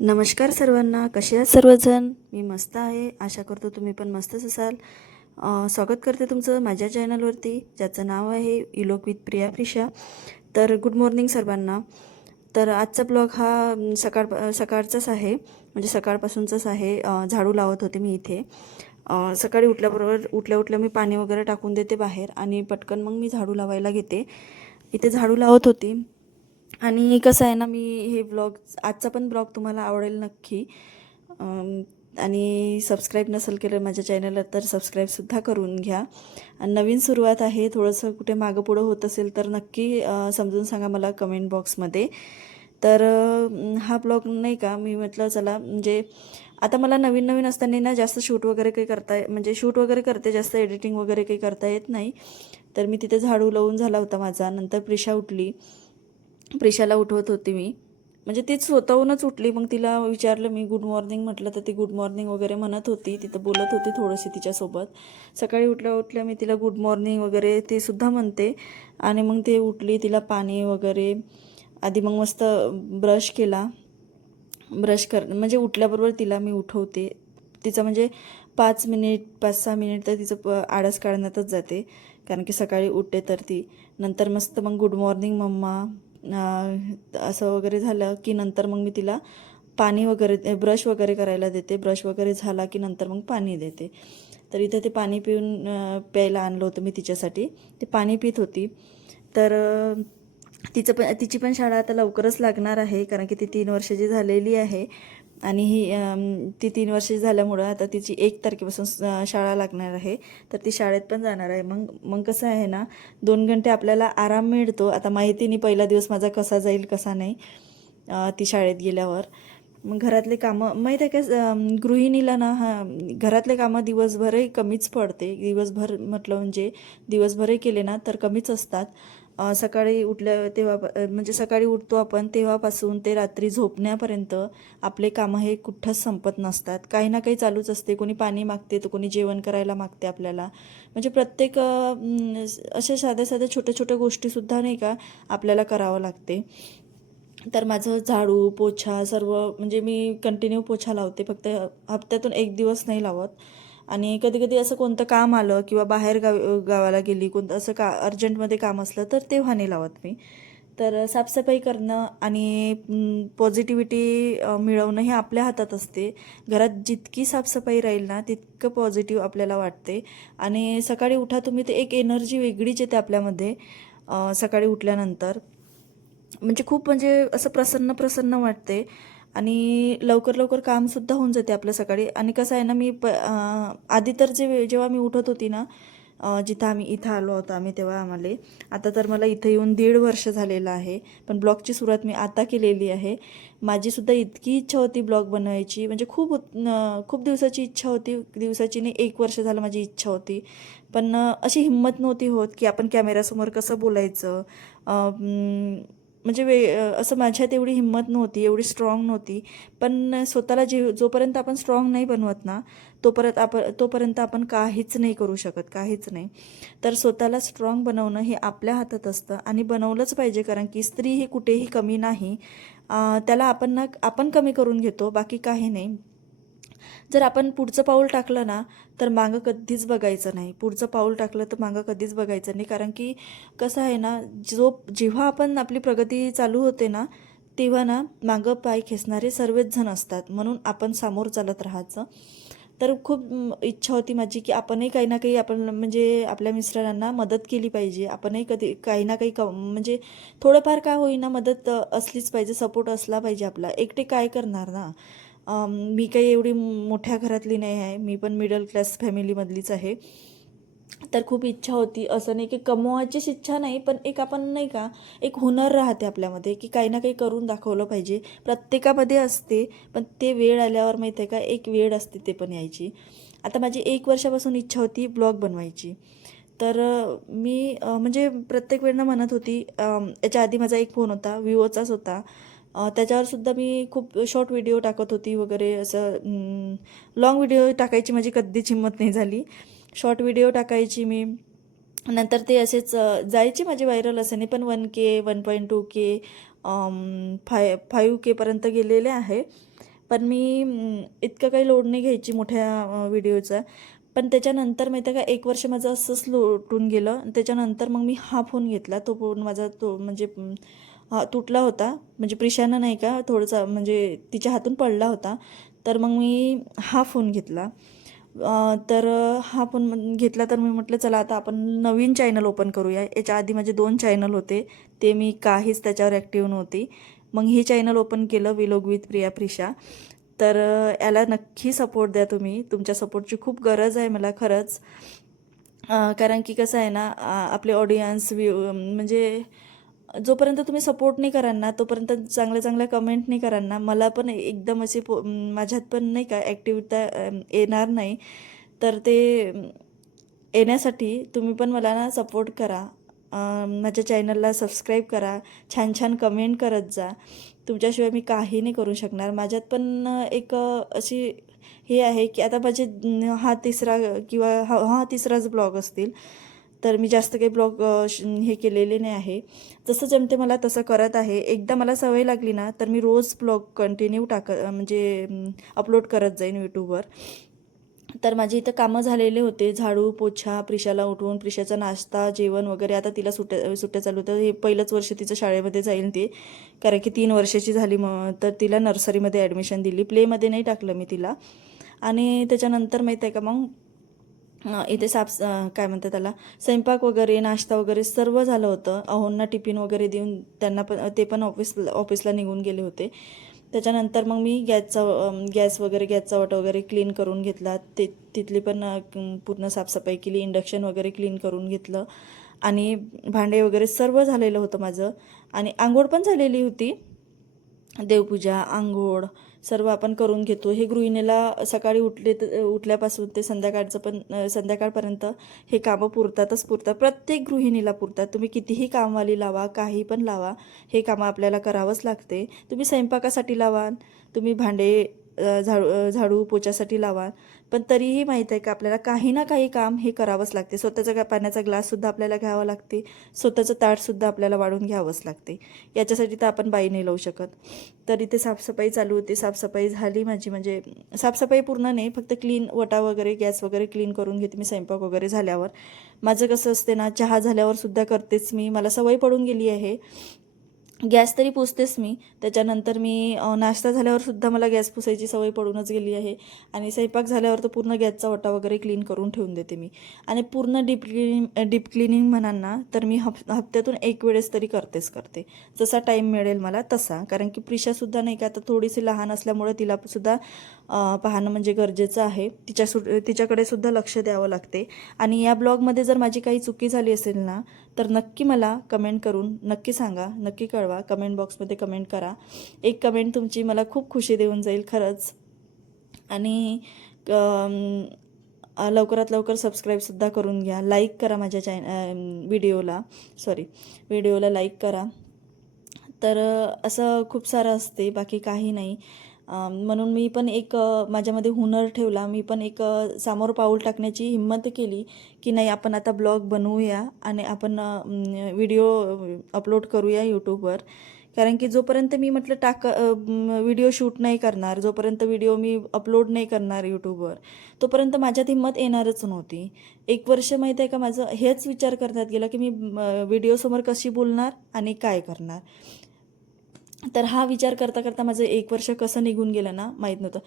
नमस्कार सर्वांना, कसे आहात सर्वजण? मी मस्त आहे. आशा करतो तुम्ही पण मस्तच असाल. स्वागत करते तुमचं माझ्या चॅनलवरती, ज्याचं नाव आहे इलोक विथ प्रिया प्रिशा. तर गुड मॉर्निंग सर्वांना. तर आजचा ब्लॉग हा सकाळचाच आहे, म्हणजे सकाळपासूनचाच आहे. झाडू लावत होते मी इथे. सकाळी उठल्या मी पाणी वगैरे टाकून देते बाहेर आणि पटकन मग मी झाडू लावायला घेते. इथे झाडू लावत होती. आणि कसं आहे ना, मी हे आजचा पण ब्लॉग तुम्हाला आवडेल नक्की. आणि सबस्क्राईब नसेल केलं माझ्या चॅनलला तर सबस्क्राईबसुद्धा करून घ्या. आणि नवीन सुरुवात आहे, थोडंसं कुठे मागं पुढं होत असेल तर नक्की समजून सांगा मला कमेंट बॉक्समध्ये. तर हा ब्लॉग नाही का, मी म्हटलं चला, म्हणजे आता मला नवीन नवीन असताना ना जास्त शूट वगैरे काही म्हणजे शूट वगैरे करते, जास्त एडिटिंग वगैरे काही करता येत नाही. तर मी तिथे झाडू लावून झाला होता माझा. नंतर प्रिशा उठली. प्रिशाला उठवत होती मी, म्हणजे तीच स्वतःहूनच उठली. मग तिला विचारलं मी, गुड मॉर्निंग म्हटलं, तर ती गुड मॉर्निंग वगैरे म्हणत होती, तिथं बोलत होती थोडीशी तिच्यासोबत. सकाळी उठल्या मी तिला गुड मॉर्निंग वगैरे ते सुद्धा म्हणते. आणि मग ते उठली, तिला पाणी वगैरे आधी मग मस्त ब्रश केला. म्हणजे उठल्याबरोबर तिला मी उठवते. तिचं म्हणजे 5 मिनिट 5-6 मिनिट तर तिचं आळस काढण्यातच जाते, कारण की सकाळी उठते तर ती. नंतर मस्त मग गुड मॉर्निंग मम्मा असं वगैरे झालं की नंतर मग मी तिला पाणी वगैरे ब्रश वगैरे करायला देते. ब्रश वगैरे झाला की नंतर मग पाणी देते. तर इथं ते पाणी प्यायला आणलं होतं मी तिच्यासाठी. ते पाणी पित होती. तर तिची पण शाळा आता लवकरच लागणार आहे, कारण की ती 3 वर्षाची झालेली आहे. आणि ती 3 वर्षाची झाल्यामुळं आता तिची 1 तारखेपासून शाळा लागणार आहे. तर ती शाळेत पण जाणार आहे. मग मग कसं आहे ना, 2 घंटे आपल्याला आराम मिळतो. आता माहिती नाही पहिला दिवस माझा कसा जाईल कसा नाही ती शाळेत गेल्यावर. मग घरातले कामं माहीत आहे का, गृहिणीला ना घरातले कामं दिवसभरही कमीच पडते. दिवसभर म्हटलं म्हणजे दिवसभरही केले ना तर कमीच असतात. सकाळी उठल्या तेव्हा म्हणजे सकाळी उठतो आपण तेव्हापासून ते रात्री झोपण्यापर्यंत आपले कामं हे कुठंच संपत नसतात. काही ना काही चालूच असते. कोणी पाणी मागते तर कोणी जेवण करायला मागते आपल्याला. म्हणजे प्रत्येक अशा साध्या साध्या छोट्या छोट्या गोष्टीसुद्धा नाही का आपल्याला करावं लागते. तर माझं झाडू पोछा सर्व, म्हणजे मी कंटिन्यू पोछा लावते, फक्त हप्त्यातून 1 दिवस नाही लावत. आणि कधी कधी असं कोणतं काम आलं किंवा बाहेर गावाला गेली, कोणतं असं अर्जंटमध्ये काम असलं तर तेव्हा नाही लावत मी. तर साफसफाई करणं आणि पॉझिटिव्हिटी मिळवणं हे आपल्या हातात असते. घरात जितकी साफसफाई राहील ना तितकं पॉझिटिव्ह आपल्याला वाटते. आणि सकाळी उठा तुम्ही, ते एक एनर्जी वेगळीच येते आपल्यामध्ये सकाळी उठल्यानंतर. म्हणजे खूप, म्हणजे असं प्रसन्न प्रसन्न वाटते. आणि लवकर लवकर कामसुद्धा होऊन जाते आपलं सकाळी. आणि कसं आहे ना, आधी तर जेव्हा मी उठत होती ना, जिथं आम्ही इथं आलो होतो आम्ही तेव्हा आम्हाला, आता तर मला इथं येऊन 1.5 वर्ष झालेलं आहे, पण ब्लॉगची सुरुवात मी आता केलेली आहे. माझीसुद्धा इतकी इच्छा होती ब्लॉग बनवायची, म्हणजे खूप दिवसाची इच्छा होती. दिवसाची नाही, 1 वर्ष झालं माझी इच्छा होती. पण अशी हिंमत नव्हती होत की आपण कॅमेऱ्यासमोर कसं बोलायचं. म्हणजे असं माझ्यात एवढी हिंमत नव्हती, एवढी स्ट्रॉंग नव्हती. पण स्वतःला जोपर्यंत आपण स्ट्रॉंग नाही बनवत ना, तोपर्यंत आपण काहीच नाही करू शकत, काहीच नाही. तर स्वतःला स्ट्रॉंग बनवणं हे आपल्या हातात असतं आणि बनवलंच पाहिजे, कारण की स्त्री ही कुठेही कमी नाही. त्याला आपण कमी करून घेतो, बाकी काही नाही. जर आपण पुढचं पाऊल टाकलं ना तर मागं कधीच बघायचं नाही. पुढचं पाऊल टाकलं तर मागं कधीच बघायचं नाही, कारण की कसं आहे ना, जेव्हा आपण आपली प्रगती चालू होते ना, तेव्हा ना मागं पाय खेचणारे सर्वच जण असतात. म्हणून आपण सामोर चालत राहायचं. तर खूप इच्छा होती माझी की आपणही काही ना काही, आपण म्हणजे आपल्या मिस्टरांना मदत केली पाहिजे. आपणही कधी काही ना काही म्हणजे थोडंफार का होईना मदत असलीच पाहिजे, सपोर्ट असला पाहिजे आपला. एकटे काय करणार ना. मी काही एवढी मोठ्या घरातली नाही आहे, मी पण मिडल क्लास फॅमिलीमधलीच आहे. तर खूप इच्छा होती, असं नाही की कमवायचीच इच्छा नाही, पण एक आपण नाही का, एक हुनर राहते आपल्यामध्ये की काही ना काही करून दाखवलं पाहिजे. प्रत्येकामध्ये असते, पण ते वेळ आल्यावर माहीत आहे का, एक वेळ असते ते पण यायची. आता माझी 1 वर्षापासून इच्छा होती ब्लॉग बनवायची. तर मी म्हणजे प्रत्येक वेळेला म्हणत होती. याच्या आधी माझा एक फोन होता, विवोचाच होता. त्याच्यावर सुद्धा मी खूप शॉर्ट व्हिडिओ टाकत होती वगैरे, असं लाँग व्हिडिओ टाकायची माझी कधीच हिंमत नाही झाली. शॉर्ट व्हिडिओ टाकायची मी. नंतर ते असेच जायची माझी व्हायरल, असं नाही, पण 1K 1.2K 5K पर्यंत गेलेले आहे. पण मी इतकं काही लोड नाही घ्यायची मोठ्या व्हिडिओचा. पण त्याच्यानंतर माहिती आहे का 1 वर्ष माझं असंच लोटून गेलं. आणि त्याच्यानंतर मग मी हा फोन घेतला. तो फोन माझा तो म्हणजे हा तुटला होता. म्हणजे प्रिशानं नाही का थोडंसं म्हणजे तिच्या हातून पडला होता. तर मग मी हा फोन घेतला. तर हा फोन घेतला तर मी म्हटलं चला आता आपण नवीन चॅनल ओपन करूया. याच्या आधी माझे 2 चॅनल होते. ते मी काहीच त्याच्यावर ॲक्टिव्ह नव्हती. मग हे चॅनल ओपन केलं व्लॉग विथ प्रिया प्रिशा. तर याला नक्की सपोर्ट द्या तुम्ही. तुमच्या सपोर्टची खूप गरज आहे मला खरंच. कारण की कसं आहे ना आपले ऑडियन्स म्हणजे जोपर्यंत तुम्ही सपोर्ट नाही कराल ना तोपर्यंत चांगल्या चांगल्या कमेंट नाही कराल ना मला पण एकदम अशी माझ्यात पण नाही का ॲक्टिव्हिटी येणार नाही. तर ते येण्यासाठी तुम्ही पण मला ना सपोर्ट करा. माझ्या चॅनलला सबस्क्राईब करा. छान छान कमेंट करत जा. तुमच्याशिवाय मी काही नाही करू शकणार. माझ्यात पण एक अशी हे आहे की आता माझे हा तिसरा किंवा हा तिसराच ब्लॉग असतील. तर मी जास्त काही ब्लॉग हे केलेले नाही आहे. जसं जमते मला तसं करत आहे. एकदा मला सवय लागली ना तर मी रोज ब्लॉग कंटिन्यू म्हणजे अपलोड करत जाईन यूट्यूबवर. तर माझे इथं कामं झालेले होते. झाडू, पोछा, प्रिशाला उठवून प्रिशाचा नाश्ता, जेवण वगैरे. आता तिला सुट्ट्या चालू होत्या. हे पहिलंच वर्ष तिचं शाळेमध्ये जाईल ती. कारण की 3 वर्षाची झाली मग तर तिला नर्सरीमध्ये ॲडमिशन दिली. प्लेमध्ये नाही टाकलं मी तिला. आणि त्याच्यानंतर माहीत आहे का मग इथे काय म्हणतात त्याला स्वयंपाक वगैरे नाश्ता वगैरे सर्व झालं होतं. अहोंना टिफिन वगैरे देऊन त्यांना पण ते पण ऑफिसला निघून गेले होते. त्याच्यानंतर मग मी गॅसचा वटा वगैरे क्लीन करून घेतला. तिथली पण पूर्ण साफसफाई केली. इंडक्शन वगैरे क्लीन करून घेतलं आणि भांडे वगैरे सर्व झालेलं होतं माझं. आणि अंघोळ पण झालेली होती. देवपूजा, अंघोळ सर्व आपण करून घेतो. हे गृहिणीला सकाळी उठल्यापासून ते संध्याकाळपर्यंत हे कामं पुरतात. प्रत्येक गृहिणीला पुरतात. तुम्ही कितीही कामवाली लावा, काही पण लावा, हे कामं आपल्याला करावंच लागते. तुम्ही स्वयंपाकासाठी लावा, तुम्ही भांडे झाडू पोछासाठी लावा, पण तरीही माहीत आहे का आपल्याला काही ना काही काम हे करावंच लागते. स्वतःचा पाण्याचा ग्लाससुद्धा आपल्याला घ्यावा लागते. स्वतःचं ताटसुद्धा आपल्याला वाढून घ्यावंच लागते. याच्यासाठी तर आपण बाई नाही लावू शकत. तर इथे साफसफाई चालू होती. साफसफाई झाली माझी. म्हणजे साफसफाई पूर्ण नाही, फक्त क्लीन वटा वगैरे गॅस वगैरे क्लीन करून घेते मी स्वयंपाक वगैरे झाल्यावर. माझं कसं असते ना चहा झाल्यावर सुद्धा करतेच मी. मला सवय पडून गेली आहे. गॅस तरी पुसतेच मी. त्याच्यानंतर मी नाश्ता झाल्यावर सुद्धा मला गॅस पुसायची सवय पडूनच गेली आहे. आणि स्वयंपाक झाल्यावर तर पूर्ण गॅसचा वटा वगैरे क्लीन करून ठेवून देते मी. आणि पूर्ण डीप क्लिनिंग म्हणाल ना तर मी हप्त्यातून 1 वेळेस तरी करते. जसा टाईम मिळेल मला तसा. कारण की प्रिशासुद्धा नाही का आता थोडीशी लहान असल्यामुळे तिलासुद्धा पाहणं म्हणजे गरजेचं आहे. तिच्याकडे सुद्धा लक्ष द्यावं लागते. आणि या ब्लॉगमध्ये जर माझी काही चुकी झाली असेल ना तर नक्की मला कमेंट करून नक्की सांगा, नक्की कळवा. कमेंट बॉक्समध्ये कमेंट करा. एक कमेंट तुमची मला खूप खुशी देऊन जाईल खरंच. आणि लवकरात लवकर सबस्क्राईबसुद्धा करून घ्या. लाईक करा माझ्या व्हिडिओला लाईक करा. तर असं खूप सारं असते, बाकी काही नाही. म्हणून मी पण एक माझ्यामध्ये हुनर ठेवला. मी पण एक समोर पाऊल टाकण्याची हिंमत केली की नाही आपण आता ब्लॉग बनवूया आणि आपण व्हिडिओ अपलोड करूया यूट्यूबवर. कारण की जोपर्यंत मी म्हटलं व्हिडिओ शूट नाही करणार, जोपर्यंत व्हिडिओ मी अपलोड नाही करणार यूट्यूबवर, तोपर्यंत माझ्यात हिंमत येणारच नव्हती. 1 वर्ष माहीत आहे का माझं हेच विचार करण्यात गेला की मी व्हिडिओसमोर कशी बोलणार आणि काय करणार. तर हा विचार करता करता माझं 1 वर्ष कसं निघून गेलं ना माहीत नव्हतं.